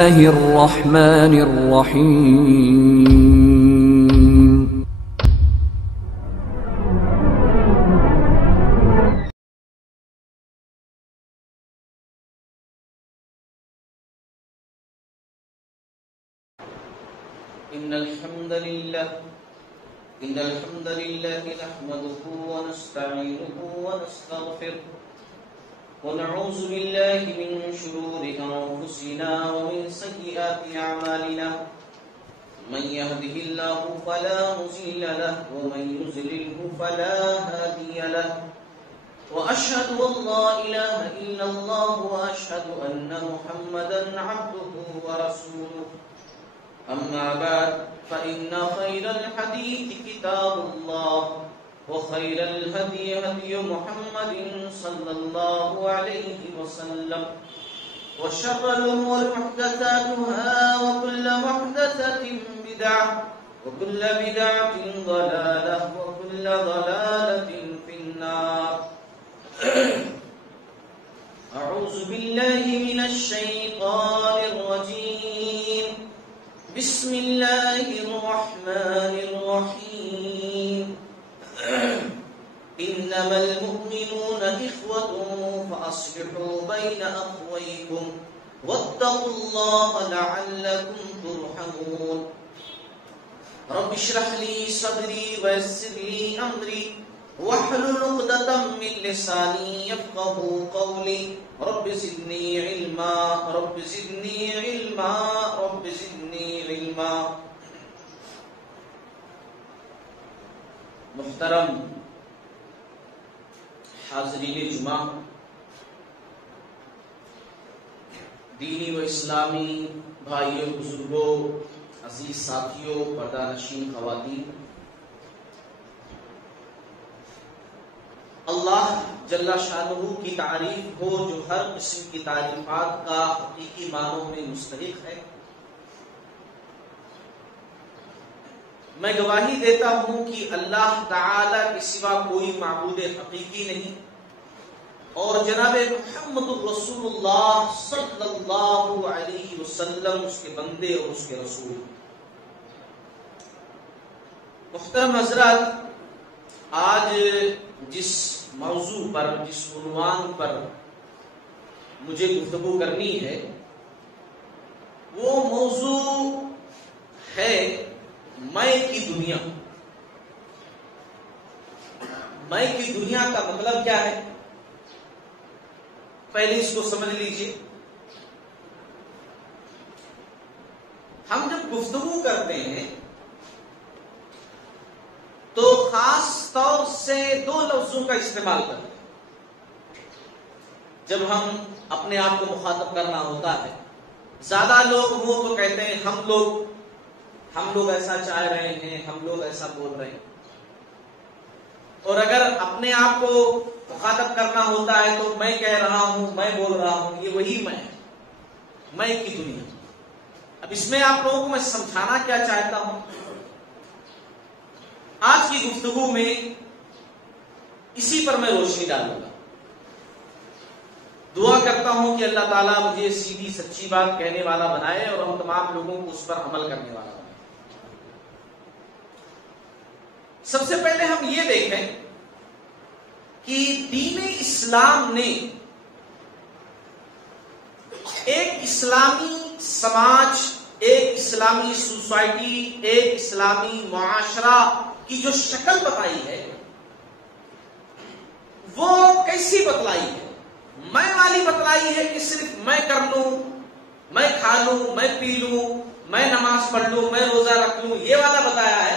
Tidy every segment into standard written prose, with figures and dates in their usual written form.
الله الرحمن الرحيم إن الحمد لله نحمده ونستعينه ونستغفره ونعوذ بالله من شرور أنفسنا ومن سيئات أعمالنا من يهده الله فلا مضل له ومن يضلله فلا هادي له وأشهد أن لا إله إلا الله وأشهد أن محمدا عبده ورسوله أما بعد فإن خير الحديث كتاب الله وخير الهدي هدي محمد صلى الله عليه وسلم وشر الأمور محدثاتها وكل محدثة بدعة وكل بدعة ضلالة وكل ضلالة في النار أعوذ بالله من الشيطان الرجيم بسم الله الرحمن الرحيم إنما المؤمنون إخوة فأصلحوا بين أخويكم واتقوا الله لعلكم ترحمون رب اشرح لي صدري ويسر لي أمري واحلل عقدة من لساني يفقهوا قولي رب زدني علما رب زدني علما رب زدني علما محترم حاضرین جمعہ، دینی و اسلامی بھائیوں، بزرگوں، عزیز ساتھیوں، پردہ نشین خواتین، اللہ جل شانہ کی تعریف ہو جو ہر قسم کی تعریفات کا حقیقی معنوں میں مستحق ہے۔ میں گواہی دیتا ہوں کہ اللہ تعالی کے سوا کوئی معبود حقیقی نہیں، اور جناب محمد رسول اللہ صلی اللہ علیہ وسلم اس کے بندے اور اس کے رسول۔ محترم حضرات، آج جس موضوع پر، جس عنوان پر مجھے گفتگو کرنی ہے، وہ موضوع ہے میں کی دنیا۔ میں کی دنیا کا مطلب کیا ہے؟ پہلے اس کو سمجھ لیجئے۔ ہم جب گفتگو کرتے ہیں تو خاص طور سے دو لفظوں کا استعمال کرتے ہیں۔ جب ہم اپنے آپ کو مخاطب کرنا ہوتا ہے، زیادہ لوگ ہوں تو کہتے ہیں ہم لوگ ایسا چاہ رہے ہیں، ہم لوگ ایسا بول رہے ہیں۔ اور اگر اپنے آپ کو مخاطب کرنا ہوتا ہے تو میں کہہ رہا ہوں، میں بول رہا ہوں، یہ وہی میں ہے، میں کی دنیا۔ اب اس میں آپ لوگوں کو میں سمجھانا کیا چاہتا ہوں، آج کی گفتگو میں اسی پر میں روشنی ڈالوں گا۔ دعا کرتا ہوں کہ اللہ تعالیٰ مجھے سیدھی سچی بات کہنے والا بنائے اور ہم تمام لوگوں کو اس پر عمل کرنے والا بنائے۔ سب سے پہلے ہم یہ دیکھیں کہ دین اسلام نے ایک اسلامی سماج، ایک اسلامی سوسائٹی، ایک اسلامی معاشرہ کی جو شکل بتائی ہے وہ کیسی بتلائی ہے؟ میں والی بتلائی ہے کہ صرف میں کر لوں، میں کھا لوں، میں پی لوں، میں نماز پڑھ لوں، میں روزہ رکھ لوں، یہ والا بتایا ہے؟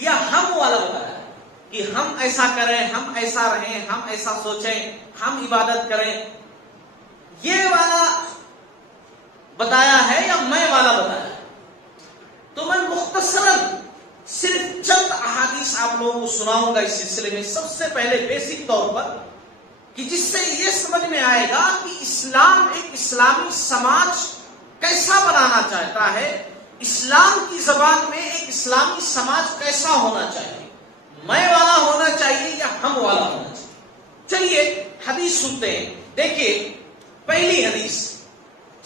یا ہم والا بتایا ہے کہ ہم ایسا کریں، ہم ایسا رہیں، ہم ایسا سوچیں، ہم عبادت کریں؟ یہ والا بتایا ہے یا میں والا بتایا ہے؟ تو میں مختصراً صرف چند احادیث آپ لوگوں کو سناؤں گا اس سلسلے میں۔ سب سے پہلے بیسک طور پر کہ جس سے یہ سمجھ میں آئے گا کہ اسلام ایک اسلامی سماج کیسا بنانا چاہتا ہے، اسلام کی زبان میں ایک اسلامی سماج کیسا ہونا چاہیے، میں والا ہونا چاہیے یا ہم والا ہونا چاہیے۔ چلیے حدیث سنتے ہیں۔ دیکھیے پہلی حدیث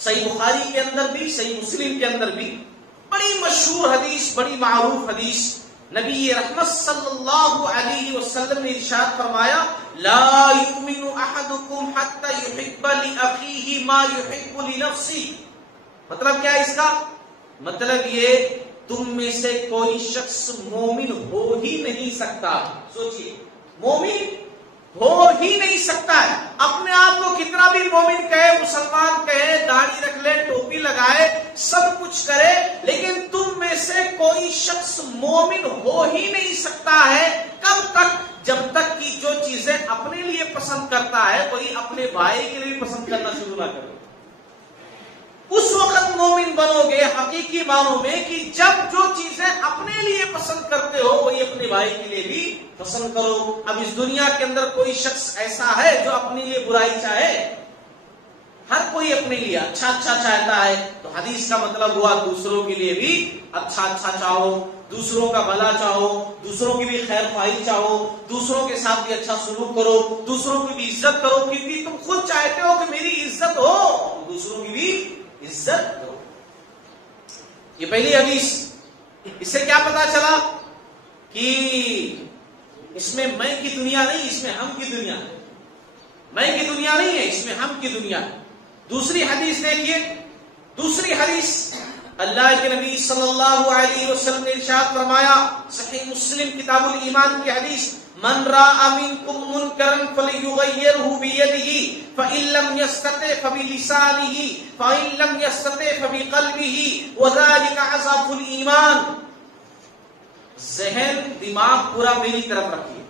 صحیح بخاری کے اندر بھی صحیح مسلم کے اندر بھی بڑی مشہور حدیث، بڑی معروف حدیث، نبی رحمت صلی اللہ علیہ وسلم نے ارشاد فرمایا لا یؤمن احدکم حتی یحب لاخیہ ما یحب لنفسہ. مطلب کیا ہے اس کا؟ مطلب یہ تم میں سے کوئی شخص مومن ہو ہی نہیں سکتا. سوچئے، مومن ہو ہی نہیں سکتا ہے. اپنے آپ کو کتنا بھی مومن کہے، مسلمان کہے، داڑھی رکھ لے، ٹوپی لگائے، سب کچھ کرے، لیکن تم میں سے کوئی شخص مومن ہو ہی نہیں سکتا ہے. کب تک؟ جب تک کہ جو چیزیں اپنے لیے پسند کرتا ہے وہی اپنے بھائی کے لیے پسند کرنا شروع نہ کرے. اس وقت مومن بنو گے حقیقی معنوں میں کہ جب جو چیزیں اپنے لیے پسند کرتے ہو وہی اپنے بھائی کے لیے بھی پسند کرو. اب اس دنیا کے اندر کوئی شخص ایسا ہے جو اپنے لیے برائی چاہے؟ ہر کوئی اپنے لیے اچھا اچھا چاہتا ہے. تو حدیث کا مطلب ہوا دوسروں کے لیے بھی اچھا اچھا چاہو، دوسروں کا بھلا چاہو، دوسروں کی بھی خیر خواہی چاہو، دوسروں کے ساتھ بھی اچھا سلوک کرو، دوسروں کی بھی عزت کرو، کیونکہ تم خود چاہتے ہو کہ میری عزت ہو، دوسروں کی بھی عزت کرو. یہ پہلی حدیث. اس سے کیا پتا چلا کہ اس میں میں کی دنیا نہیں، اس میں ہم کی دنیا ہے. میں کی دنیا نہیں ہے، اس میں ہم کی دنیا ہے. دوسری حدیث دیکھیے، دوسری حدیث اللہ کے نبی صلی اللہ علیہ وسلم نے ارشاد فرمایا، صحیح مسلم کتاب الایمان کی حدیث، من راى منكم منكرا فليغيره بيده فإن لم يستطع فبلسانه فإن لم يستطع فبقلبه وذلك أضعف الإيمان. ذہن دماغ پورا میری طرف رکھیے.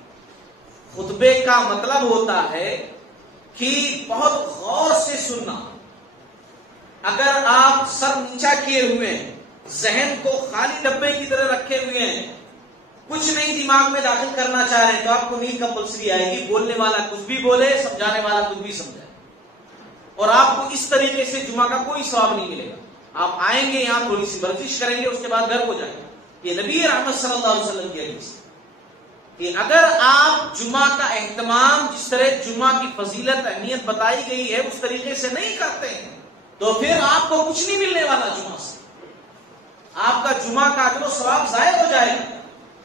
خطبے کا مطلب ہوتا ہے کہ بہت غور سے سننا. اگر آپ سر نیچا کیے ہوئے ہیں، ذہن کو خالی ڈبے کی طرح رکھے ہوئے ہیں، کچھ نہیں دماغ میں داخل کرنا چاہ رہے ہیں، تو آپ کو نیند کمپلسری آئے گی. بولنے والا کچھ بھی بولے، سمجھانے والا کچھ بھی سمجھائے، اور آپ کو اس طریقے سے جمعہ کا کوئی ثواب نہیں ملے گا. آپ آئیں گے یہاں تھوڑی سی ورزش کریں گے، اس کے بعد گھر کو جائیں گے. یہ نبی رحمت صلی اللہ علیہ وسلم کی حدیث کہ اگر آپ جمعہ کا اہتمام جس طرح جمعہ کی فضیلت اہمیت بتائی گئی ہے اس طریقے سے نہیں کرتے ہیں تو پھر آپ کو کچھ نہیں ملنے والا جمعہ سے. آپ کا جمعہ کا اجر و ثواب ضائع ہو جائے گا.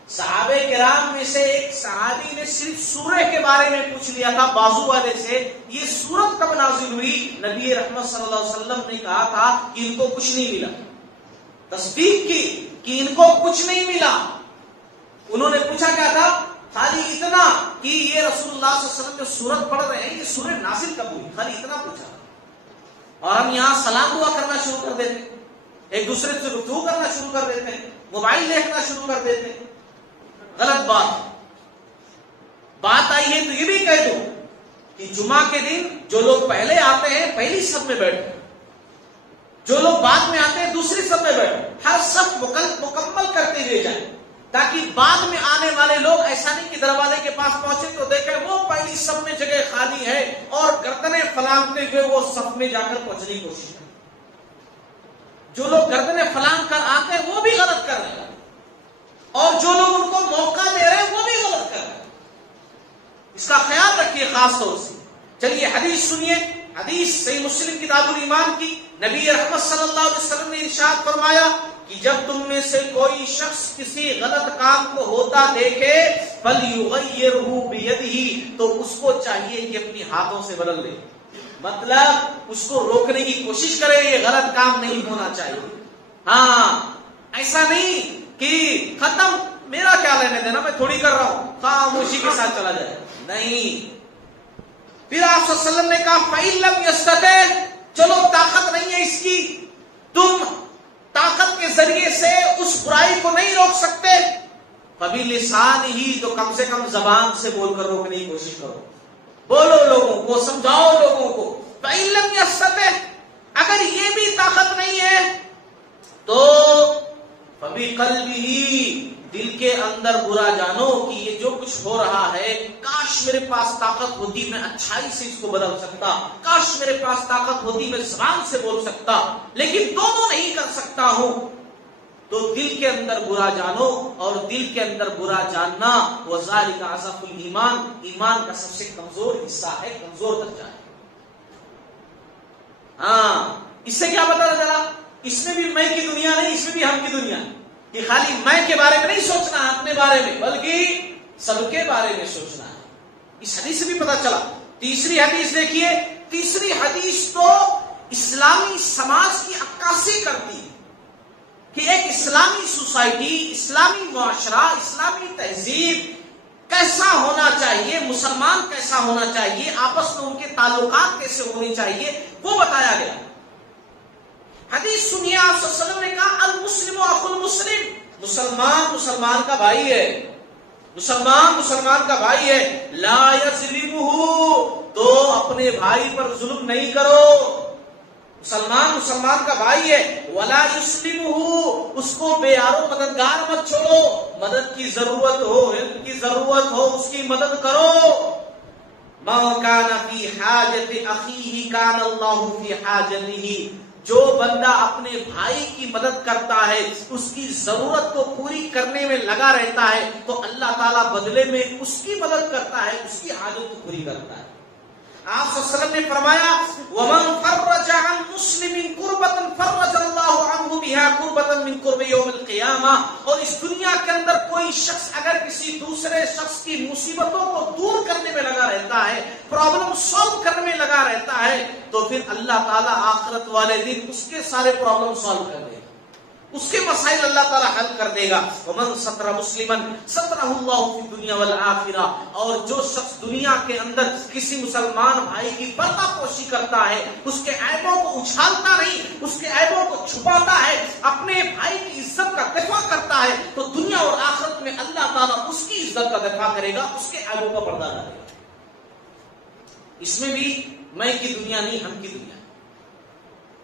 صحابہ کرام میں سے ایک صحابی نے صرف سورہ کے بارے میں پوچھ لیا تھا بازو والے سے، یہ سورت کب نازل ہوئی؟ نبی رحمت صلی اللہ علیہ وسلم نے کہا تھا کہ ان کو کچھ نہیں ملا. تصدیق کی کہ ان کو کچھ نہیں ملا. انہوں نے پوچھا کیا تھا؟ خالی اتنا کہ یہ رسول اللہ صلی اللہ علیہ وسلم جو سورت پڑھ رہے ہیں یہ سورہ نازل کب ہوئی، خالی اتنا پوچھا. اور ہم یہاں سلام دعا کرنا شروع کر دیتے ہیں، ایک دوسرے سے گفتگو کرنا شروع کر دیتے ہیں، موبائل دیکھنا شروع کر دیتے ہیں. غلط بات آئی ہے تو یہ بھی کہہ دو کہ جمعہ کے دن جو لوگ پہلے آتے ہیں پہلی صف میں بیٹھے، جو لوگ بعد میں آتے ہیں دوسری صف میں بیٹھے. ہر صف مکمل کرتے ہوئے جائیں تاکہ بعد میں آنے والے لوگ ایسا نہیں کہ دروازے کے پاس پہنچے تو دیکھیں وہ پہلی صف میں جگہ خالی ہے اور گردنیں پھلانگتے ہوئے وہ صف میں جا کر پہنچنے کی کوشش کریں. جو لوگ گردنیں پھلانگ کر آتے ہیں وہ بھی غلط کر رہے ہیں، اور جو لوگ ان کو موقع دے رہے ہیں وہ بھی غلط کر رہے ہیں. اس کا خیال رکھیے خاص طور سے. چلیے حدیث سنیے. حدیث صحیح مسلم کتاب الایمان کی نبی رحمت صلی اللہ علیہ وسلم نے ارشاد فرمایا کہ جب تم میں سے کوئی شخص کسی غلط کام کو ہوتا دیکھے فَلْيُغَيِّرْهُ بِيَدِهِ، تو اس کو چاہیے کہ اپنی ہاتھوں سے بدل دے. مطلب اس کو روکنے کی کوشش کرے، یہ غلط کام نہیں ہونا چاہیے. ہاں ایسا نہیں کہ ختم، میرا کیا لینے دینا، میں تھوڑی کر رہا ہوں، خاموشی کے ساتھ چلا جائے. نہیں. پھر آپ صلی اللہ علیہ وسلم نے کہا فَإِن لَمْ يَسْتَطِعْ، چلو طاقت نہیں ہے اس کی، تم طاقت کے ذریعے سے اس برائی کو نہیں روک سکتے، فَبِلِسَانِهِ، تو کم سے کم زبان سے بول کر روکنے کی کوشش کرو. بولو لوگوں کو، سمجھاؤ لوگوں کو. فَإِن لَمْ يَسْتَطِعْ، اگر یہ بھی طاقت نہیں ہے تو فَبِقَلْبِهِ، دل کے اندر برا جانو کہ یہ جو کچھ ہو رہا ہے کاش میرے پاس طاقت ہوتی میں اچھائی سے اس کو بدل سکتا، کاش میرے پاس طاقت ہوتی میں زبان سے بول سکتا، لیکن دونوں نہیں کر سکتا ہوں. تو دل کے اندر برا جانو، اور دل کے اندر برا جاننا وَذَلِكَ أَضْعَفُ الْإِيمَانِ، ایمان کا سب سے کمزور حصہ ہے، کمزور درجہ ہے. ہاں اس سے کیا پتا چلا؟ اس میں بھی میں کی دنیا نہیں، اس میں بھی ہم کی دنیا، کہ خالی میں کے بارے میں نہیں سوچنا ہے اپنے بارے میں، بلکہ سب کے بارے میں سوچنا ہے۔ اس حدیث سے بھی پتا چلا۔ تیسری حدیث دیکھیے، تیسری حدیث تو اسلامی سماج کی عکاسی کرتی ہے کہ ایک اسلامی سوسائٹی، اسلامی معاشرہ، اسلامی تہذیب کیسا ہونا چاہیے، مسلمان کیسا ہونا چاہیے، آپس میں ان کے تعلقات کیسے ہونے چاہیے، وہ بتایا گیا۔ حدیث سنیے، آپ صلی اللہ علیہ وسلم نے کہا المسلم اخو المسلم، مسلمان مسلمان کا بھائی ہے، مسلمان مسلمان کا بھائی ہے، لا یظلمہ، تو اپنے بھائی پر ظلم نہیں کرو، مسلمان مسلمان کا بھائی ہے، ولا یسلمہ، اس کو بے یار و مددگار مت چھوڑو، مدد کی ضرورت ہو، ہیلپ کی ضرورت ہو، اس کی مدد کرو۔ من کان فی حاجت اخیہ کان اللہ فی حاجتہ، جو بندہ اپنے بھائی کی مدد کرتا ہے، اس کی ضرورت کو پوری کرنے میں لگا رہتا ہے، تو اللہ تعالیٰ بدلے میں اس کی مدد کرتا ہے، اس کی حاجت کو پوری کرتا ہے۔ آپ صلی اللہ علیہ وسلم نے فرمایا وَمَنْ فَرَّجَ عَنْ مُسْلِمٍ كُرْبَةً فَرَّجَ اللَّهُ عَنْهُ بِهَا كُرْبَةً مِنْ كُرْبِ يَوْمِ الْقِيَامَةِ، اور اس دنیا کے اندر کوئی شخص اگر کسی دوسرے شخص کی مصیبتوں کو دور کرنے میں لگا رہتا ہے، پرابلم سالو کرنے میں لگا رہتا ہے، تو پھر اللہ تعالیٰ آخرت والے دن اس کے سارے پرابلم سالو کر دے گا، اس کے مسائل اللہ تعالیٰ حل کر دے گا۔ وَمَنْ سَتَرَ مُسْلِمًا سَتَرَهُ اللَّهُ فِي الدُّنْيَا وَالْآخِرَةِ، اور جو شخص دنیا کے اندر کسی مسلمان بھائی کی پردہ پوشی کرتا ہے، اس کے عیبوں کو اچھالتا نہیں، اس کے عیبوں کو چھپاتا ہے، اپنے بھائی کی عزت کا دفاع کرتا ہے، تو دنیا اور آخرت میں اللہ تعالیٰ اس کی عزت کا دفاع کرے گا، اس کے عیبوں کا پردہ کرے گا۔ اس میں بھی میں کی دنیا نہیں، ہم کی دنیا،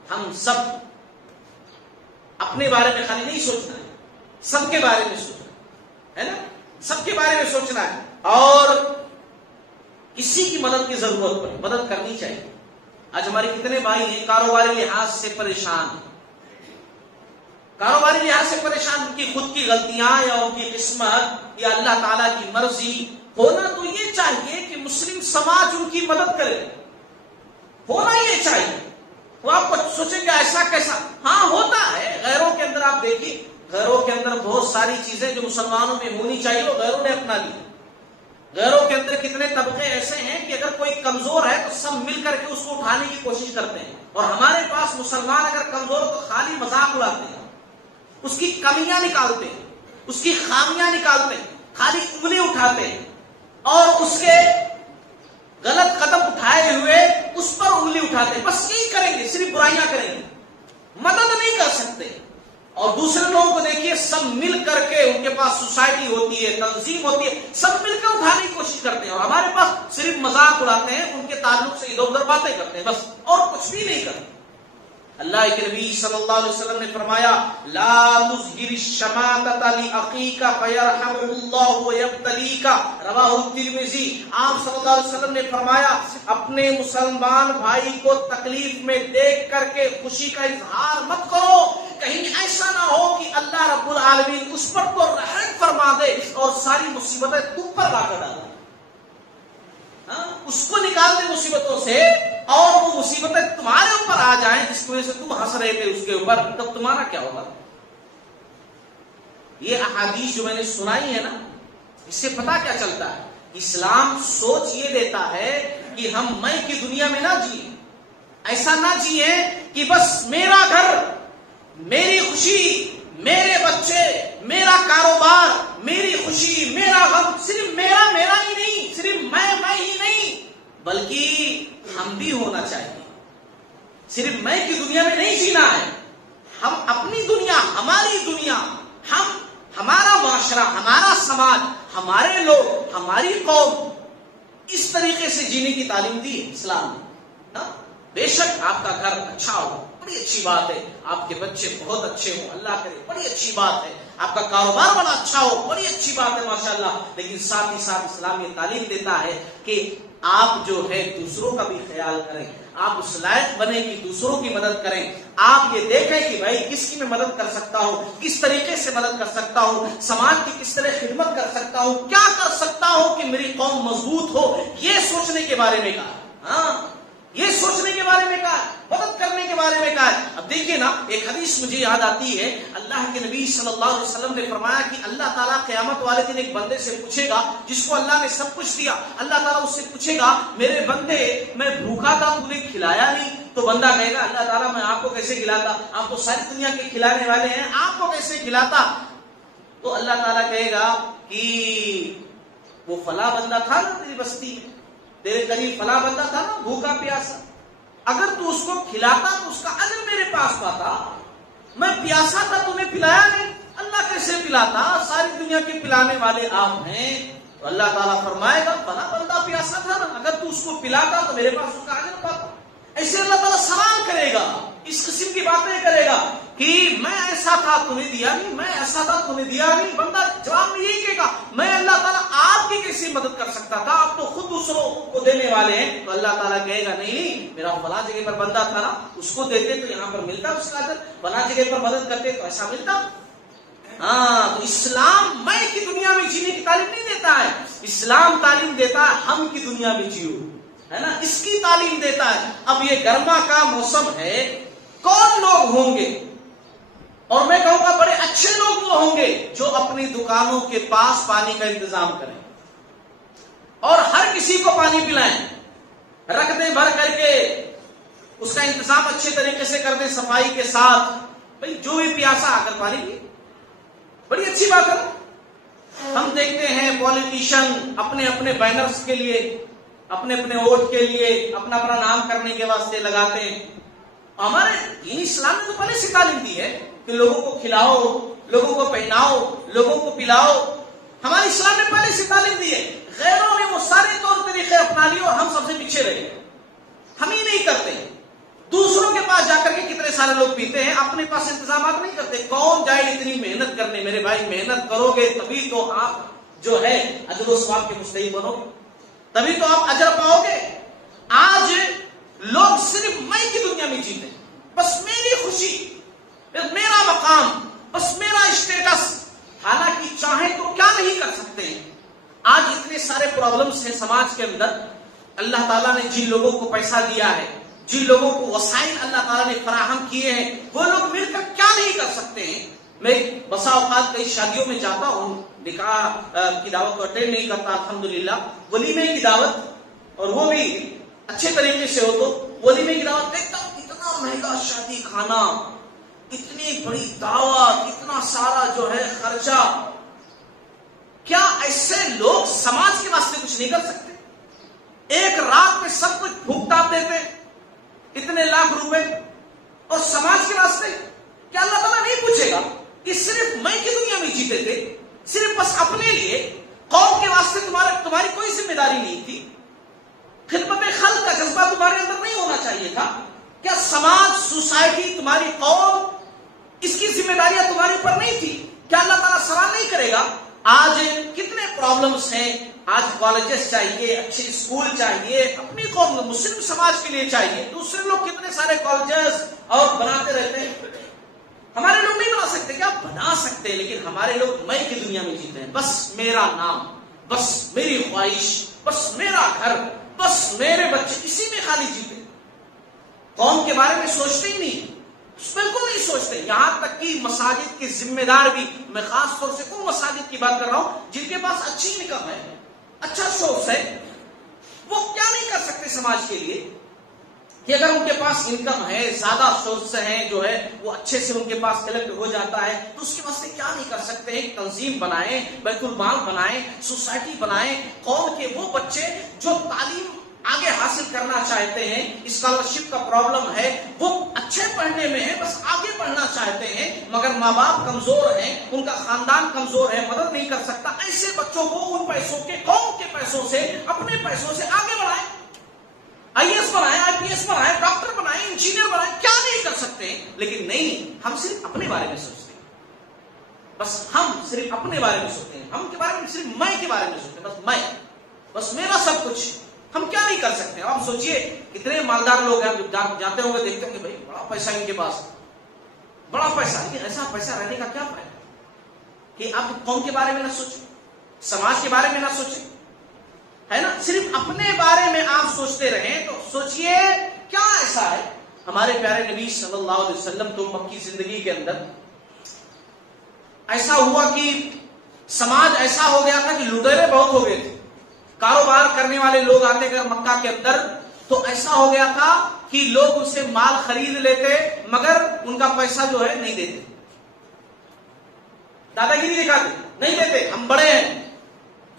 ہم سب اپنے بارے میں خالی نہیں سوچنا ہے، سب کے بارے میں سوچنا ہے نا، سب کے بارے میں سوچنا ہے، اور کسی کی مدد کی ضرورت پڑے مدد کرنی چاہیے۔ آج ہمارے کتنے بھائی ہیں کاروباری لحاظ سے پریشان ہیں، کاروباری لحاظ سے پریشان، ان کی خود کی غلطیاں یا ان کی قسمت یا اللہ تعالیٰ کی مرضی، ہونا تو یہ چاہیے کہ مسلم سماج ان کی مدد کرے، ہونا یہ چاہیے۔ وہ آپ کو سوچیں گے ایسا کیسا؟ ہاں ہوتا ہے، غیروں کے اندر آپ دیکھیے، غیروں کے اندر بہت ساری چیزیں جو مسلمانوں میں ہونی چاہیے وہ غیروں نے اپنا لی۔ غیروں کے اندر کتنے طبقے ایسے ہیں کہ اگر کوئی کمزور ہے تو سب مل کر کے اس کو اٹھانے کی کوشش کرتے ہیں، اور ہمارے پاس مسلمان اگر کمزور ہو تو خالی مذاق اڑاتے ہیں، اس کی کمیاں نکالتے ہیں، اس کی خامیاں نکالتے ہیں، خالی انگلی اٹھاتے ہیں، اور اس کے غلط قدم اٹھائے ہوئے اس پر انگلی اٹھاتے ہیں، بس یہی کریں گے، صرف برائیاں کریں گے، مدد نہیں کر سکتے۔ اور دوسرے لوگوں کو دیکھیے، سب مل کر کے ان کے پاس سوسائٹی ہوتی ہے، تنظیم ہوتی ہے، سب مل کر اٹھانے کی کوشش کرتے ہیں، اور ہمارے پاس صرف مذاق اڑاتے ہیں، ان کے تعلق سے ادھر ادھر باتیں کرتے ہیں، بس اور کچھ بھی نہیں کرتے۔ اللہ کے نبی صلی اللہ علیہ وسلم نے فرمایا لا تظہر الشماتۃ لاخیک فیرحمہ اللہ ویبتلیک، رواہ الترمذی۔ آپ صلی اللہ علیہ وسلم نے فرمایا اپنے مسلمان بھائی کو تکلیف میں دیکھ کر کے خوشی کا اظہار مت کرو، کہیں ایسا نہ ہو کہ اللہ رب العالمین اس پر تو رحم فرما دے اور ساری مصیبتیں تم پر لا کر ڈالے، اس کو نکال دے مصیبتوں سے، اور وہ مصیبتیں تمہارے اوپر آ جائیں جس کی وجہ سے تم ہنس رہے تھے اس کے اوپر، تب تمہارا کیا ہوگا؟ یہ احادیث جو میں نے سنائی ہے نا، اس سے پتہ کیا چلتا ہے؟ اسلام سوچ یہ دیتا ہے کہ ہم میں کی دنیا میں نہ جیے، ایسا نہ جیے کہ بس میرا گھر، میری خوشی، میرے بچے، میرا کاروبار، میری خوشی، میرا غم، صرف میرا ہی نہیں، صرف میں ہی نہیں، بلکہ ہم بھی ہونا چاہیے۔ صرف میں کی دنیا میں نہیں جینا ہے، ہم اپنی دنیا، ہماری دنیا، ہمارا معاشرہ، ہمارا سماج، ہمارے لوگ، ہماری قوم، اس طریقے سے جینے کی تعلیم دی ہے اسلام نے۔ بے شک آپ کا گھر اچھا ہو، بڑی اچھی بات ہے، آپ کے بچے بہت اچھے ہوں، اللہ کرے، بڑی اچھی بات ہے، آپ کا کاروبار بڑا اچھا ہو، بڑی اچھی بات ہے ماشاءاللہ، لیکن ساتھ ہی ساتھ اسلام یہ تعلیم دیتا ہے کہ آپ جو ہے دوسروں کا بھی خیال کریں، آپ اس لائق بنے کہ دوسروں کی مدد کریں، آپ یہ دیکھیں کہ بھائی کس کی میں مدد کر سکتا ہوں، کس طریقے سے مدد کر سکتا ہوں، سماج کی کس طرح خدمت کر سکتا ہوں، کیا کر سکتا ہوں کہ میری قوم مضبوط ہو، یہ سوچنے کے بارے میں کہا۔ ہاں یہ سوچنے کے بارے میں کہا ہے، مدد کرنے کے بارے میں کہا ہے۔ اب دیکھیے نا، ایک حدیث مجھے یاد آتی ہے، اللہ کے نبی صلی اللہ علیہ وسلم نے فرمایا کہ اللہ تعالیٰ قیامت والے دن ایک بندے سے پوچھے گا جس کو اللہ نے سب کچھ دیا، اللہ تعالیٰ اس سے پوچھے گا میرے بندے میں بھوکا تھا تو نے کھلایا نہیں؟ تو بندہ کہے گا اللہ تعالیٰ میں آپ کو کیسے کھلاتا، آپ تو ساری دنیا کے کھلانے والے ہیں، آپ کو کیسے کھلاتا؟ تو اللہ تعالیٰ کہے گا کہ وہ فلاں بندہ تھا نا تیری بستی میں، تیرے قریب فلاں بندہ تھا نا بھوکا پیاسا، اگر تو اس کو کھلاتا تو اس کا اجر میرے پاس پاتا، میں پیاسا تھا تمہیں پلایا نہیں، اللہ کیسے پلاتا، ساری دنیا کے پلانے والے آپ ہیں۔ تو اللہ تعالیٰ فرمائے گا فلاں بندہ پیاسا تھا نا، اگر تو اس کو پلاتا تو میرے پاس اس کا اجر پاتا۔ ایسے اللہ تعالیٰ سوال کرے گا، اس قسم کی باتیں کرے گا کہ میں ایسا تھا تمہیں دیا نہیں، میں ایسا تھا تمہیں دیا نہیں۔ بندہ جواب میں یہی کہے گا میں اللہ تعالیٰ آپ کی کیسی مدد کر سکتا تھا، آپ تو خود دوسروں کو دینے والے ہیں۔ تو اللہ تعالیٰ کہے گا نہیں، میرا فلاں جگہ پر بندہ تھا نا، اس کو دیتے تو یہاں پر ملتا اس کا اجر، فلاں جگہ پر مدد کرتے تو ایسا ملتا۔ ہاں، تو اسلام میں کی دنیا میں جینے کی تعلیم نہیں دیتا ہے، اسلام تعلیم دیتا ہے ہم کی دنیا میں جیو، ہے نا، اس کی تعلیم دیتا ہے۔ اب یہ گرما کا موسم ہے، کون لوگ ہوں گے، اور میں کہوں گا بڑے اچھے لوگ وہ ہوں گے جو اپنی دکانوں کے پاس پانی کا انتظام کریں اور ہر کسی کو پانی پلائیں، رکھ دیں بھر کر کے، اس کا انتظام اچھے طریقے سے کر دیں صفائی کے ساتھ، بھئی جو بھی پیاسا آ کر پانی پی، بڑی اچھی بات ہے۔ ہم دیکھتے ہیں پولیٹیشین اپنے اپنے بینرز کے لیے، اپنے اپنے ووٹ کے لیے، اپنا اپنا نام کرنے کے واسطے لگاتے ہیں۔ ہمارے دین اسلام نے تو پہلے سے تعلیم دی ہے کہ لوگوں کو کھلاؤ، لوگوں کو پہناؤ، لوگوں کو پلاؤ، ہمارے اسلام نے پہلے سے تعلیم دی ہے۔ غیروں نے وہ سارے طور طریقے اپنا لیے اور ہم سب سے پیچھے رہے، ہم ہی نہیں کرتے۔ دوسروں کے پاس جا کر کے کتنے سارے لوگ پیتے ہیں، اپنے پاس انتظامات نہیں کرتے۔ کون جائے اتنی محنت کرنے؟ میرے بھائی محنت کرو گے تبھی تو آپ جو ہے اجر و ثواب کے مستحق بنو گے، تبھی تو آپ اجر پاؤ گے۔ آج لوگ صرف میں کی دنیا میں جیتے، بس میری خوشی، میرا مقام، بس میرا اسٹیٹس، حالانکہ چاہیں تو کیا نہیں کر سکتے ہیں۔ آج اتنے سارے پرابلمز ہیں سماج کے اندر، اللہ تعالیٰ نے جن لوگوں کو پیسہ دیا ہے، جن لوگوں کو وسائل اللہ تعالیٰ نے فراہم کیے ہیں، وہ لوگ مل کر کیا نہیں کر سکتے ہیں۔ میں بسا اوقات کئی شادیوں میں جاتا ہوں، نکاح کی دعوت کو اٹینڈ نہیں کرتا الحمدللہ، ولیمے کی دعوت، اور وہ بھی اچھے طریقے سے ہو تو ولیمے کی دعوت دیکھتا ہوں، اتنا مہنگا شادی کھانا، اتنی بڑی دعوت، اتنا سارا جو ہے خرچہ۔ کیا ایسے لوگ سماج کے واسطے کچھ نہیں کر سکتے؟ ایک رات میں سب کچھ پھونک ڈال دیتے اتنے لاکھ روپے، اور سماج کے واسطے کیا اللہ تعالیٰ نہیں پوچھے گا کہ صرف میں کی دنیا میں جیتے تھے، صرف بس اپنے لیے، قوم کے واسطے تمہاری کوئی ذمہ داری نہیں تھی، خدمت خلق کا جذبہ تمہارے اندر نہیں ہونا چاہیے تھا؟ کیا سماج، سوسائٹی، تمہاری قوم، اس کی ذمہ داریاں تمہارے اوپر نہیں تھی؟ کیا اللہ تعالیٰ سوال نہیں کرے گا؟ آج کتنے پرابلمز ہیں، آج کالجز چاہیے، اچھے اسکول چاہیے، اپنی قوم مسلم سماج کے لیے چاہیے، دوسرے لوگ کتنے سارے کالجز اور بناتے رہتے ہیں، ہمارے لوگ نہیں بنا سکتے؟ کیا بنا سکتے ہیں، لیکن ہمارے لوگ میں کی دنیا میں جیتے ہیں، بس میرا نام، بس میری خواہش، بس میرا گھر، بس میرے بچے، اسی میں خالی جیتے، قوم کے بارے میں سوچتے ہی نہیں، بالکل نہیں سوچتے۔ یہاں تک کہ مساجد کے ذمہ دار بھی، میں خاص طور سے ان مساجد کی بات کر رہا ہوں جن کے پاس اچھی انکم ہے، اچھا سورس ہے، وہ کیا نہیں کر سکتے سماج کے لیے؟ کہ اگر ان کے پاس انکم ہے، زیادہ سورس ہیں، جو ہے وہ اچھے سے ان کے پاس کلیکٹ ہو جاتا ہے، تو اس کے واسطے کیا نہیں کر سکتے؟ ایک تنظیم بنائیں، بیت المال بنائیں، سوسائٹی بنائیں، قوم کے وہ بچے جو تعلیم آگے حاصل کرنا چاہتے ہیں، اسکالرشپ کا پرابلم ہے، وہ اچھے پڑھنے میں ہیں، بس آگے پڑھنا چاہتے ہیں، مگر ماں باپ کمزور ہیں، ان کا خاندان کمزور ہے، مدد نہیں کر سکتا، ایسے بچوں کو ان پیسوں کے، قوم کے پیسوں سے، اپنے پیسوں سے آگے بڑھائیں، آئی ایس بنائیں، آئی پی ایس بنائیں، ڈاکٹر بنائیں، انجینئر بنائیں، کیا نہیں کر سکتے ہیں؟ لیکن نہیں، ہم صرف اپنے بارے میں سوچتے ہیں، بس ہم صرف اپنے بارے میں سوچتے ہیں، ہم کے بارے میں صرف میں کے بارے میں سوچتے ہیں، بس میں، بس میرا سب کچھ، ہم کیا نہیں کر سکتے؟ آپ سوچئے کتنے مالدار لوگ ہیں، جاتے ہوں گے دیکھتے ہوں گے بھائی بڑا پیسہ ان کے پاس، بڑا پیسہ، لیکن ایسا پیسہ رہنے کا کیا فائدہ کہ آپ قوم کے بارے میں نہ سوچیں، سماج کے بارے میں نہ سوچیں؟ ہے نا، صرف اپنے بارے میں آپ سوچتے رہیں تو سوچئے کیا ایسا ہے. ہمارے پیارے نبی صلی اللہ علیہ وسلم تو مکی زندگی کے اندر ایسا ہوا کہ سماج ایسا ہو گیا تھا کہ لٹیرے بہت ہو گئے تھے. کاروبار کرنے والے لوگ آتے گئے مکہ کے اندر تو ایسا ہو گیا تھا کہ لوگ ان سے مال خرید لیتے مگر ان کا پیسہ جو ہے نہیں دیتے، دادا گیری دکھاتے، نہیں دیتے، ہم بڑے ہیں.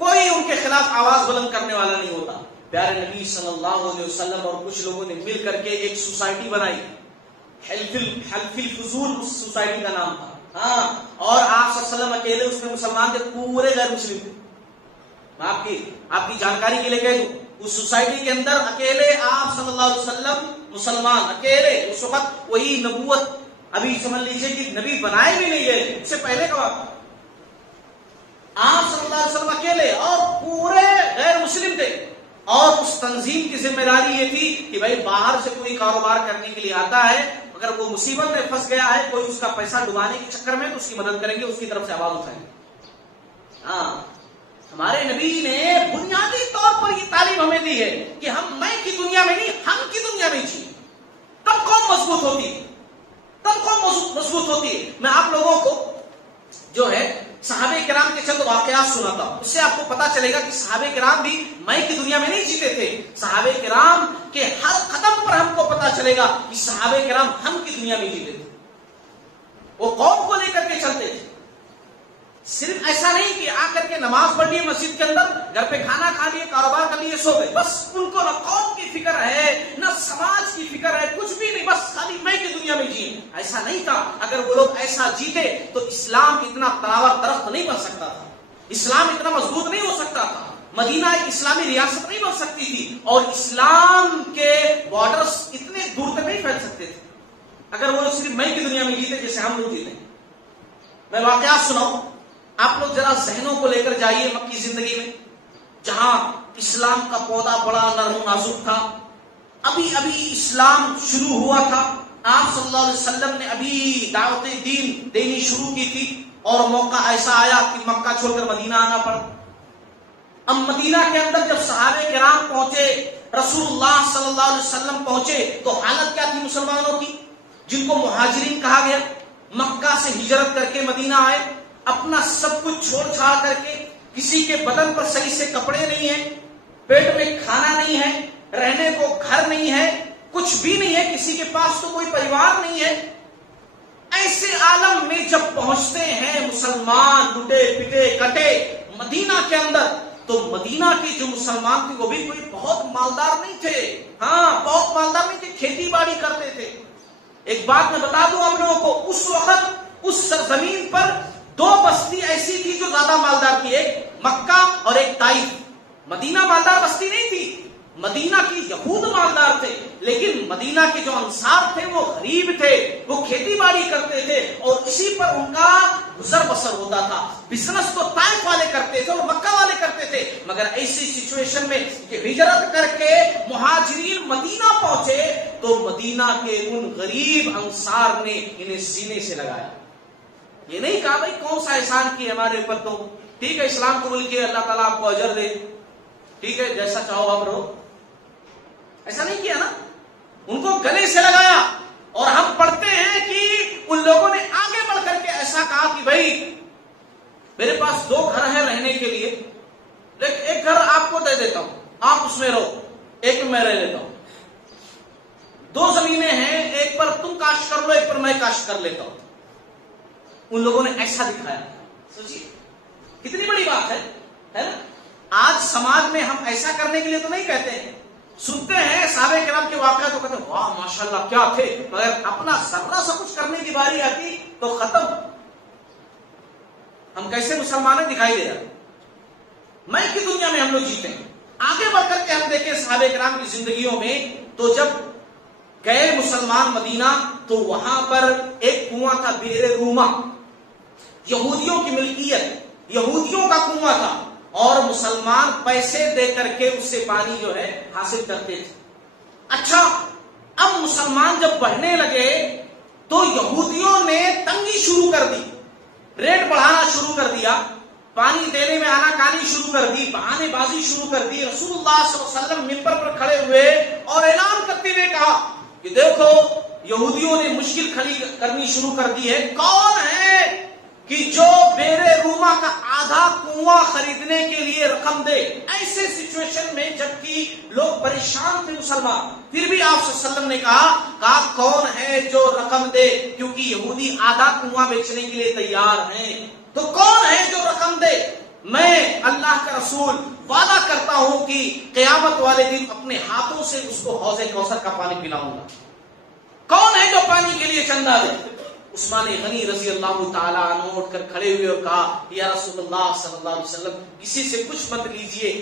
کوئی ان کے خلاف آواز بلند کرنے والا نہیں ہوتا. پیارے نبی صلی اللہ علیہ وسلم اور کچھ لوگوں نے مل کر کے ایک سوسائٹی بنائی، حلف الفضول اس سوسائٹی کا نام تھا. ہاں، اور آپ صلی اللہ علیہ وسلم اکیلے اس میں مسلمان تھے، پورے غیر مسلم تھے. میں آپ کی جانکاری کے لیے کہہ دوں، اس سوسائٹی کے اندر اکیلے آپ صلی اللہ علیہ وسلم مسلمان، اکیلے. اس وقت وہی نبوت ابھی سمجھ لیجیے کہ نبی بنائے بھی نہیں گئے، اس سے پہلے کا وقت. آپ صلی اللہ علیہ وسلم اکیلے اور پورے غیر مسلم تھے. اور اس تنظیم کی ذمہ داری یہ تھی کہ بھائی باہر سے کوئی کاروبار کرنے کے لیے آتا ہے، اگر وہ مصیبت میں پھنس گیا ہے، کوئی اس کا پیسہ ڈبانے کے چکر میں، تو اس کی مدد کریں گے، اس کی طرف سے آواز اٹھائیں گے. ہاں، ہمارے نبی نے بنیادی طور پر یہ تعلیم ہمیں دی ہے کہ ہم میں کی دنیا میں نہیں، ہم کی دنیا میں جیے. تب قوم مضبوط ہوتی ہے، تب قوم مضبوط ہوتی ہے. میں آپ لوگوں کو جو ہے صحابہ کرام کے چند واقعات سناتا ہوں، اس سے آپ کو پتا چلے گا کہ صحابہ کرام بھی میں کی دنیا میں نہیں جیتے تھے. صحابہ کرام کے ہر قدم پر ہم کو پتا چلے گا کہ صحابہ کرام ہم کی دنیا میں جیتے تھے. وہ قوم کو لے کر کے چلتے تھے. صرف ایسا نہیں کہ آ کر کے نماز پڑھ لیے مسجد کے اندر، گھر پہ کھانا کھا لیے، کاروبار کر لیے، سو گئے. بس ان کو نہ قوم کی فکر ہے نہ سماج کی فکر ہے، کچھ بھی نہیں، بس خالی میں کی دنیا میں جیے. ایسا نہیں تھا. اگر وہ لوگ ایسا جیتے تو اسلام اتنا تناور درخت نہیں بن سکتا تھا، اسلام اتنا مضبوط نہیں ہو سکتا تھا، مدینہ ایک اسلامی ریاست نہیں بن سکتی تھی، اور اسلام کے بارڈرز اتنے دور تک نہیں پھیل سکتے تھے اگر وہ صرف میں کی دنیا میں جیتے جیسے ہم لوگ جیتے. میں واقعات سناؤں، آپ لوگ ذرا ذہنوں کو لے کر جائیے مکی زندگی میں، جہاں اسلام کا پودا بڑا نرم و نازک تھا. ابھی اسلام شروع ہوا تھا. آپ صلی اللہ علیہ وسلم نے ابھی دعوت دین دینی شروع کی تھی، اور موقع ایسا آیا کہ مکہ چھوڑ کر مدینہ آنا پڑا. اب مدینہ کے اندر جب صحابہ کرام پہنچے، رسول اللہ صلی اللہ علیہ وسلم پہنچے، تو حالت کیا تھی مسلمانوں کی، جن کو مہاجرین کہا گیا، مکہ سے ہجرت کر کے مدینہ آئے، اپنا سب کچھ چھوڑ چھاڑ کر کے. کسی کے بدن پر صحیح سے کپڑے نہیں ہیں، پیٹ میں کھانا نہیں ہے، رہنے کو گھر نہیں ہے، کچھ بھی نہیں ہے، کسی کے پاس تو کوئی پریوار نہیں ہے. ایسے عالم میں جب پہنچتے ہیں مسلمان، لٹے پٹے کٹے مدینہ کے اندر، تو مدینہ کے جو مسلمان تھے وہ بھی کوئی بہت مالدار نہیں تھے. ہاں، بہت مالدار نہیں تھے، کھیتی باڑی کرتے تھے. ایک بات میں بتا دوں آپ لوگوں کو، اس وقت اس سرزمین پر دو بستی ایسی تھی جو زیادہ مالدار تھی، ایک مکہ اور ایک طائف. مدینہ مالدار بستی نہیں تھی، مدینہ کی یہود مالدار تھے، لیکن مدینہ کے جو انصار تھے وہ غریب تھے، وہ کھیتی باڑی کرتے تھے، اور اسی پر ان کا گزر بسر ہوتا تھا. بزنس تو طائف والے کرتے تھے اور مکہ والے کرتے تھے. مگر ایسی سچویشن میں کہ ہجرت کر کے مہاجرین مدینہ پہنچے، تو مدینہ کے ان غریب انصار نے انہیں سینے سے لگایا. یہ نہیں کہا بھائی کون سا احسان کیے ہمارے اوپر، تو ٹھیک ہے اسلام قبول کیے، اللہ تعالیٰ آپ کو اجر دے، ٹھیک ہے جیسا چاہو آپ رہو. ایسا نہیں کیا نا، ان کو گلے سے لگایا. اور ہم پڑھتے ہیں کہ ان لوگوں نے آگے بڑھ کر کے ایسا کہا کہ بھائی میرے پاس 2 گھر ہیں رہنے کے لیے، لیکن ایک گھر آپ کو دے دیتا ہوں، آپ اس میں رہو، ایک میں رہ لیتا ہوں. 2 زمینیں ہیں، ایک پر تم کاشت کر لو، ایک پر میں کاشت کر لیتا ہوں. ان لوگوں نے ایسا دکھایا. سوچیے کتنی بڑی بات ہے نا. آج سماج میں ہم ایسا کرنے کے لیے تو نہیں کہتے ہیں، سنتے ہیں صحابہ کرام کے واقعات تو کہتے ہیں واہ ماشاءاللہ کیا تھے، مگر اپنا ذرا سا کچھ کرنے کی باری آتی تو ختم. ہم کیسے مسلمان ہیں دکھائی دے رہا. میں کی دنیا میں ہم لوگ جیتے ہیں. آگے بڑھ کر کے ہم دیکھیں صحابہ کرام کی زندگیوں میں، تو جب گئے مسلمان مدینہ تو وہاں پر ایک کنواں تھا، بئر روما، یہودیوں کی ملکیت، یہودیوں کا کنواں تھا، اور مسلمان پیسے دے کر کے اس سے پانی جو ہے حاصل کرتے تھے. اچھا، اب مسلمان جب بڑھنے لگے تو یہودیوں نے تنگی شروع کر دی، ریٹ بڑھانا شروع کر دیا. پانی دینے میں آناکانی شروع کر دی، بہانے بازی شروع کر دی. رسول اللہ صلی اللہ علیہ وسلم منبر پر کھڑے ہوئے اور اعلان کرتے ہوئے کہا کہ دیکھو یہودیوں نے مشکل کھڑی کرنی شروع کر دی ہے. کون ہے کہ جو بیر روما کا آدھا کنواں خریدنے کے لیے رقم دے؟ ایسے سچویشن میں جبکہ لوگ پریشان تھے مسلمان، پھر بھی آپ صلی اللہ علیہ وسلم نے کہا کون ہے جو رقم دے، کیونکہ یہودی آدھا کنواں بیچنے کے لیے تیار ہیں. تو کون ہے جو رقم دے؟ میں اللہ کا رسول وعدہ کرتا ہوں کہ قیامت والے دن اپنے ہاتھوں سے اس کو حوض کوثر کا پانی پلاؤں گا. کون ہے جو پانی کے لیے چندہ دے؟ عثمان غنی رضی اللہ تعالی عنہ اٹھ کر کھڑے ہوئے اور کہا یا رسول اللہ صلی اللہ علیہ وسلم کسی سے کچھ مت لیجئے،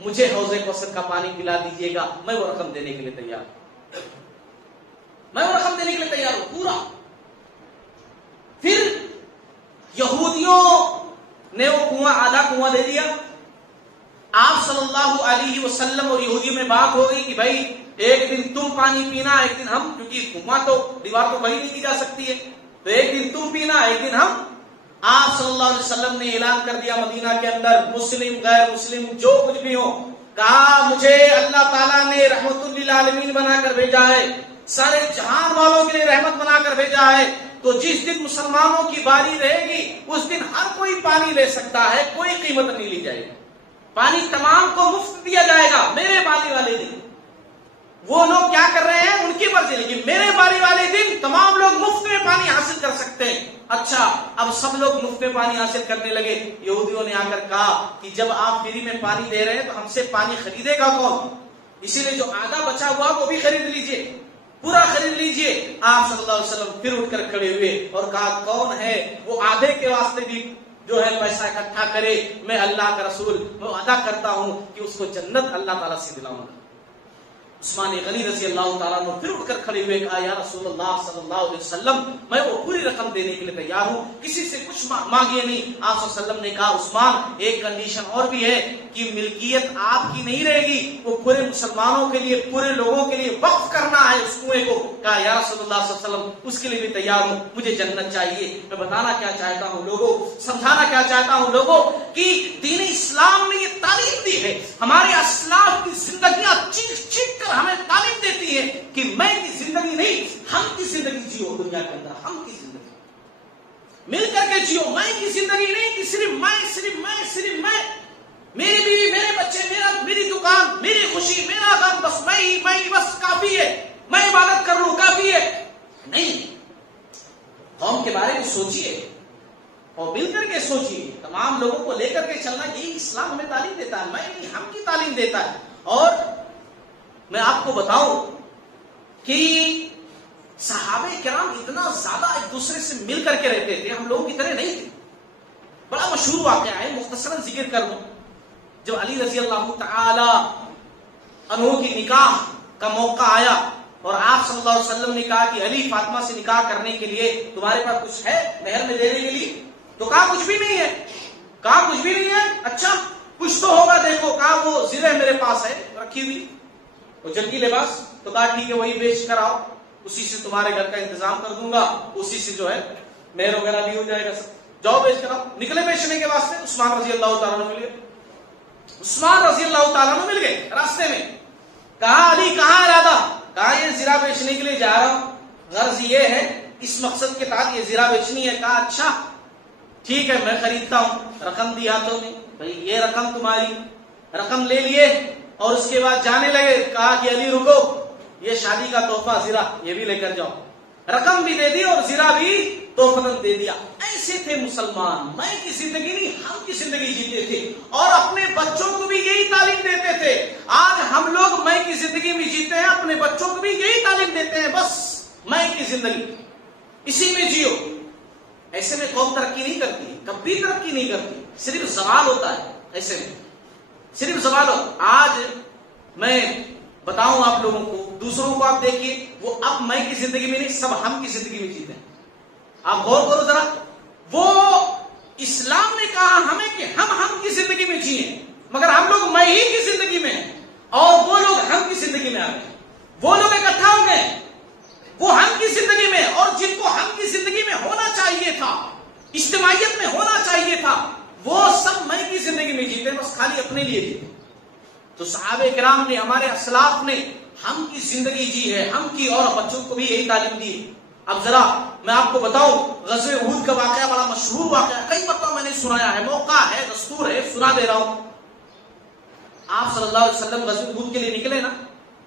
مجھے حوض کوثر کا پانی پلا دیجئے گا، میں وہ رقم دینے کے لیے تیار ہوں، میں وہ رقم دینے کے لیے تیار ہوں پورا. پھر یہودیوں نے وہ کنواں آدھا کنواں دے دیا. آپ صلی اللہ علیہ وسلم اور یہودیوں میں بات ہو گئی کہ بھائی ایک دن تم پانی پینا، ایک دن ہم، کیونکہ کنواں تو دیوار تو بڑی نہیں کی جا سکتی ہے، تو ایک دن تم پینا ایک دن ہم. آپ صلی اللہ علیہ وسلم نے اعلان کر دیا مدینہ کے اندر، مسلم غیر مسلم جو کچھ بھی ہو، کہا مجھے اللہ تعالیٰ نے رحمت للعالمین بنا کر بھیجا ہے، سارے جہان والوں کے لیے رحمت بنا کر بھیجا ہے. تو جس دن مسلمانوں کی باری رہے گی اس دن ہر کوئی پانی لے سکتا ہے، کوئی قیمت نہیں لی جائے گی، پانی تمام کو مفت دیا جائے گا میرے باری والے دن. وہ لوگ کیا کر رہے ہیں ان کی مرضی، لیکن میرے باری والے دن تمام لوگ مفت میں پانی حاصل کر سکتے ہیں. اچھا اب سب لوگ مفت میں پانی حاصل کرنے لگے. یہودیوں نے آ کر کہا کہ جب آپ فری میں پانی دے رہے ہیں تو ہم سے پانی خریدے گا کون؟ اسی لیے جو آدھا بچا ہوا وہ بھی خرید لیجئے، پورا خرید لیجئے. آپ صلی اللہ علیہ وسلم پھر اٹھ کر کھڑے ہوئے اور کہا کون ہے وہ آدھے کے واسطے بھی جو ہے پیسہ اکٹھا کرے، میں اللہ کا رسول میں وعدہ کرتا ہوں کہ اس کو جنت اللہ تعالیٰ سے دلاؤں گا. عثمان غنی رضی اللہ تعالیٰ نے پھر اٹھ کر کھڑے ہوئے کہا یا رسول اللہ صلی اللہ علیہ وسلم میں وہ پوری رقم دینے کے لیے تیار ہوں، کسی سے کچھ مانگیے نہیں. آپ صلی اللہ علیہ وسلم نے کہا عثمان ایک کنڈیشن اور بھی ہے کہ ملکیت آپ کی نہیں رہے گی، وہ پورے مسلمانوں کے لیے پورے لوگوں کے لیے وقف کرنا ہے اس کنویں کو. کہا یا رسول اللہ صلی اللہ علیہ وسلم اس کے لیے بھی تیار ہوں، مجھے جنت چاہیے. میں بتانا کیا چاہتا ہوں لوگوں، سمجھانا کیا چاہتا ہوں لوگوں کہ دین اسلام نے یہ تعلیم دی ہے، ہمارے اسلاف کی زندگیاں چیخ چیخ کر ہمیں تعلیم دیتی ہے کہ میں کی زندگی نہیں ہم کی زندگی جیو. دنیا کے اندر ہم کی زندگی مل کر کے جیو، میں کی زندگی نہیں کہ صرف میں، میری بیوی، میرے بچے، میری دکان، میری خوشی، میرا غم، بس میں بس کافی ہے، میں عبادت کر لوں کافی ہے. نہیں، قوم کے بارے میں سوچیے اور مل کر کے سوچیے، تمام لوگوں کو لے کر کے چلنا، یہی اسلام ہمیں تعلیم دیتا ہے، میں نہیں ہم کی تعلیم دیتا ہے. اور میں آپ کو بتاؤں کہ صحابہ کرام اتنا زیادہ ایک دوسرے سے مل کر کے رہتے تھے، ہم لوگوں کی طرح نہیں تھے. بڑا مشہور واقعہ ہے، مختصراً ذکر کر دوں. جب علی رضی اللہ تعالی عنہ کی نکاح کا موقع آیا اور آپ صلی اللہ علیہ وسلم نے کہا کہ علی فاطمہ سے نکاح کرنے کے لیے تمہارے پاس کچھ ہے مہر میں دینے کے لیے؟ تو کہا کچھ بھی نہیں ہے. کہا کچھ بھی نہیں ہے، اچھا کچھ تو ہوگا دیکھو. کہا وہ زرہ میرے پاس ہے رکھی ہوئی، وہ جنگی لباس. تو کہا ٹھیک ہے وہی بیچ کر آؤ، اسی سے تمہارے گھر کا انتظام کر دوں گا، اسی سے جو ہے مہر وغیرہ بھی ہو جائے گا، سب جاؤ بیچ کر آؤ. نکلے بیچنے کے واسطے. عثمان رضی اللہ تعالیٰ مل گئے، عثمان رضی اللہ تعالیٰ مل گئے راستے میں. کہا علی کہاں ارادہ؟ کہا یہ زرہ بیچنے کے لیے جا رہا ہوں، غرض یہ ہے اس مقصد کے تحت یہ زرہ بیچنی ہے. کہا اچھا ٹھیک ہے میں خریدتا ہوں. رقم دی ہاتھوں میں، بھائی یہ رقم تمہاری. رقم لے لیے اور اس کے بعد جانے لگے. کہا کہ علی رکو، یہ شادی کا تحفہ زرہ یہ بھی لے کر جاؤ. رقم بھی دے دی اور زرہ بھی تحفہ دے دیا. ایسے تھے مسلمان، میں کی زندگی نہیں ہم کی زندگی جیتے تھے اور اپنے بچوں کو بھی یہی تعلیم دیتے تھے. آج ہم لوگ میں کی زندگی میں جیتے ہیں، اپنے بچوں کو بھی یہی تعلیم دیتے ہیں، بس میں کی زندگی اسی میں جیو. ایسے میں قوم ترقی نہیں کرتی، کبھی ترقی نہیں کرتی، صرف زوال ہوتا ہے. ایسے میں صرف زوال ہوتا. آج میں بتاؤں آپ لوگوں کو، دوسروں کو آپ دیکھیے، وہ اب میں کی زندگی میں نہیں سب ہم کی زندگی میں جیتے ہیں. آپ غور کرو ذرا، وہ اسلام نے کہا ہمیں کہ ہم کی زندگی میں جیئیں، مگر ہم لوگ میں ہی کی زندگی میں ہیں اور وہ لوگ ہم کی زندگی میں آ گئے. وہ لوگ اکٹھا ہو گئے، وہ ہم کی زندگی میں، اور جن کو ہم کی زندگی میں ہونا چاہیے تھا، اجتماعیت میں ہونا چاہیے تھا، وہ سب میں کی زندگی میں جیتے بس خالی اپنے لیے جیتے. تو صحابہ کرام نے ہمارے اسلاف نے ہم کی زندگی جی ہے, ہم کی, اور بچوں کو بھی یہی تعلیم دی. اب ذرا میں آپ کو بتاؤں غزوہ احد کا واقعہ بڑا مشہور واقعہ, کئی مرتبہ میں نے سنایا ہے, موقع ہے, دستور ہے, سنا دے رہا ہوں. آپ صلی اللہ علیہ وسلم غزوہ احد کے لیے نکلے نا,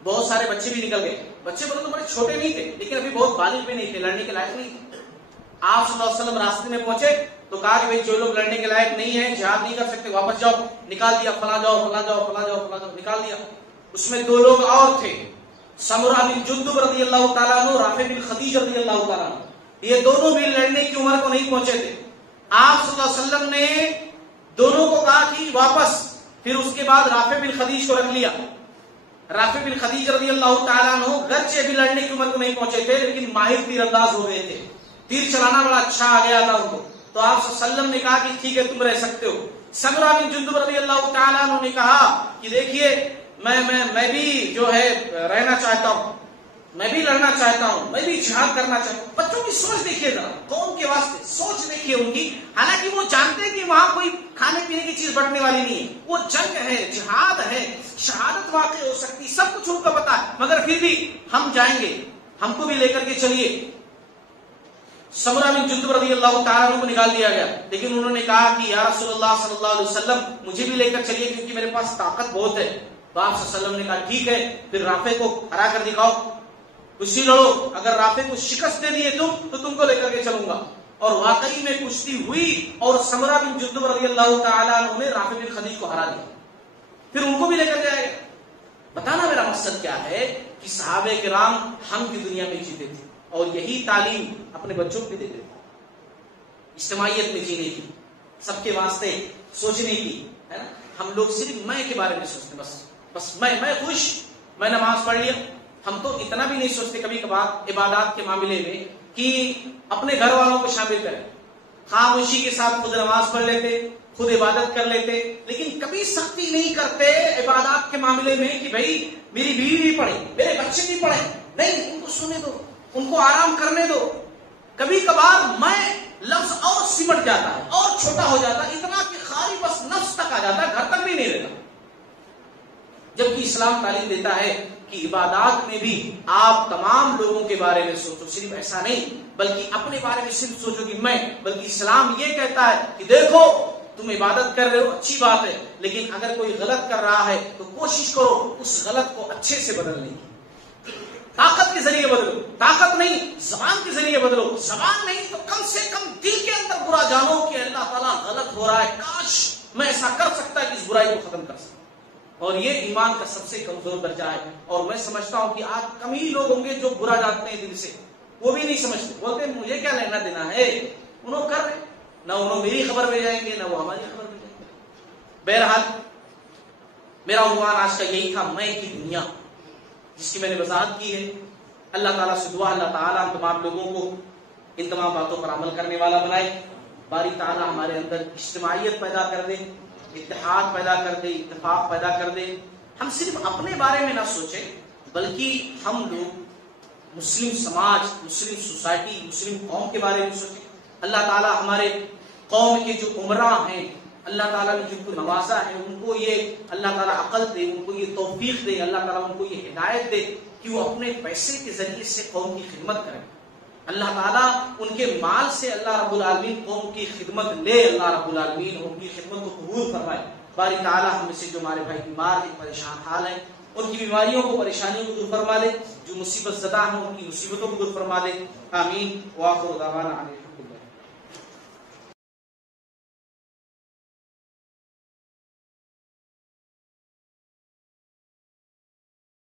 بہت سارے بچے بھی نکل گئے. بچے بولے تو بڑے چھوٹے نہیں تھے لیکن ابھی بہت بالغ بھی نہیں تھے, لڑنے کے لائق نہیں تھے. آپ صلی اللہ علیہ وسلم راستے میں پہنچے تو کہا کہ بھائی جو لوگ لڑنے کے لائق نہیں ہیں, جہاد نہیں کر سکتے, واپس جاؤ. نکال دیا, فلاں جاؤ, فلاں جاؤ, فلاں جاؤ, فلاں جاؤ, نکال دیا. اس میں 2 لوگ اور تھے, سمرہ بن جندب رضی اللہ تعالیٰ عنہ, رافع بن خدیج رضی اللہ تعالیٰ عنہ. یہ دونوں بھی لڑنے کی عمر کو نہیں پہنچے تھے. آپ صلی اللہ علیہ وسلم نے دونوں کو کہا کہ واپس. پھر اس کے بعد رافع بن خدیج کو رکھ لیا. رافع بن خدیج رضی اللہ تعالیٰ عنہ گرچہ بھی لڑنے کی عمر کو نہیں پہنچے تھے لیکن ماہر تیر انداز ہو گئے تھے, تیر چلانا بڑا اچھا آ گیا تھا ان کو. تو آپ صلی اللہ علیہ وسلم نے کہا کہ ٹھیک ہے تم رہ سکتے ہو. سمرہ بن جندب رضی اللہ تعالیٰ عنہ نے کہا کہ دیکھیے میں بھی جو ہے رہنا چاہتا ہوں, میں بھی لڑنا چاہتا ہوں, میں بھی جہاد کرنا چاہتا ہوں. بچوں کی سوچ دیکھیے ذرا, قوم کے واسطے سوچ دیکھیے ان کی. حالانکہ وہ جانتے ہیں کہ وہاں کوئی کھانے پینے کی چیز بٹنے والی نہیں ہے, وہ جنگ ہے, جہاد ہے, شہادت واقع ہو سکتی, سب کچھ ان کو پتا ہے, مگر پھر بھی ہم جائیں گے, ہم کو بھی لے کر کے چلیے. سمرہ بن جندب رضی اللہ تعالیٰ عنہ کو نکال دیا گیا, لیکن انہوں نے کہا کہ یا رسول اللہ صلی اللہ علیہ وسلم مجھے بھی لے کر چلیے کیونکہ میرے پاس طاقت بہت ہے. تو آپ صلی اللہ علیہ وسلم نے کہا ٹھیک ہے, پھر رافع کو ہرا کر دکھاؤ, کشتی لڑو, اگر رافع کو شکست دے دیے تم تو تم کو لے کر کے چلوں گا. اور واقعی میں کشتی ہوئی اور سمرہ بن جندب رضی اللہ تعالیٰ عنہ نے رافع بن خدیج کو ہرا دیا, پھر ان کو بھی لے کر کے آئے. بتانا میرا مقصد کیا ہے کہ صحابہ کرام ہم کی دنیا میں جیتے تھے اور یہی تعلیم اپنے بچوں کو بھی دیتے تھے, اجتماعیت میں جینے کی, سب کے واسطے سوچنے کی, ہے نا. ہم لوگ صرف میں کے بارے میں سوچتے, بس میں خوش, میں نماز پڑھ لیا. ہم تو اتنا بھی نہیں سوچتے کبھی کبھار عبادات کے معاملے میں کہ اپنے گھر والوں کو شامل کریں. خاموشی کے ساتھ خود نماز پڑھ لیتے, خود عبادت کر لیتے, لیکن کبھی سختی نہیں کرتے عبادات کے معاملے میں کہ بھائی میری بیوی بھی پڑھے, میرے بچے بھی پڑھے. نہیں, ان کو سننے دو, ان کو آرام کرنے دو. کبھی کبھار میں لفظ اور سمٹ جاتا ہے اور چھوٹا ہو جاتا ہے, اتنا کہ خالی بس نفس تک آ جاتا ہے, گھر تک بھی نہیں رہتا. جبکہ اسلام تعلیم دیتا ہے کہ عبادات میں بھی آپ تمام لوگوں کے بارے میں سوچو, صرف ایسا نہیں بلکہ اپنے بارے میں صرف سوچو کہ میں, بلکہ اسلام یہ کہتا ہے کہ دیکھو تم عبادت کر رہے ہو اچھی بات ہے, لیکن اگر کوئی غلط کر رہا ہے تو کوشش کرو اس غلط کو اچھے سے بدلنے کی. طاقت کے ذریعے بدلو, طاقت نہیں زبان کے ذریعے بدلو, زبان نہیں تو کم سے کم دل کے اندر برا جانو کہ اللہ تعالیٰ غلط ہو رہا ہے, کاش میں ایسا کر سکتا کہ اس برائی کو ختم کر سکتا. اور یہ ایمان کا سب سے کمزور درجہ ہے. اور میں سمجھتا ہوں کہ آج کم ہی لوگ ہوں گے جو برا جانتے ہیں دل سے, وہ بھی نہیں سمجھتے, بولتے ہیں مجھے کیا لینا دینا ہے, انہوں کر رہے, نہ انہوں میری خبر میں جائیں گے نہ وہ ہماری خبر میں جائیں گے. بہرحال میرا عنوان آج کا یہی تھا, میں کی دنیا, جس کی میں نے وضاحت کی ہے. اللہ تعالیٰ سے دعا, اللہ تعالیٰ ہم تمام لوگوں کو ان تمام باتوں پر عمل کرنے والا بنائے. باری تعالیٰ ہمارے اندر اجتماعیت پیدا کر دے, اتحاد پیدا کر دے, اتفاق پیدا کر دے. ہم صرف اپنے بارے میں نہ سوچیں بلکہ ہم لوگ مسلم سماج, مسلم سوسائٹی, مسلم قوم کے بارے میں سوچیں. اللہ تعالیٰ ہمارے قوم کے جو عمراء ہیں, اللہ تعالیٰ نے جن کو نوازا ہے ان کو یہ اللہ تعالیٰ عقل دے, ان کو یہ توفیق دے, اللہ تعالیٰ ان کو یہ ہدایت دے کہ وہ اپنے پیسے کے ذریعے سے قوم کی خدمت کریں. اللہ تعالیٰ ان کے مال سے اللہ رب العالمین قوم کی خدمت لے, اللہ رب العالمین ان کی خدمت کو قبول فرمائے. باری تعالیٰ ہم میں سے جو ہمارے بھائی بیمار ہیں, پریشان حال ہیں, ان کی بیماریوں کو, پریشانیوں کو دور فرما لے. جو مصیبت زدہ ہیں ان کی مصیبتوں کو دور فرما لے. آمین. وآخر دعوانا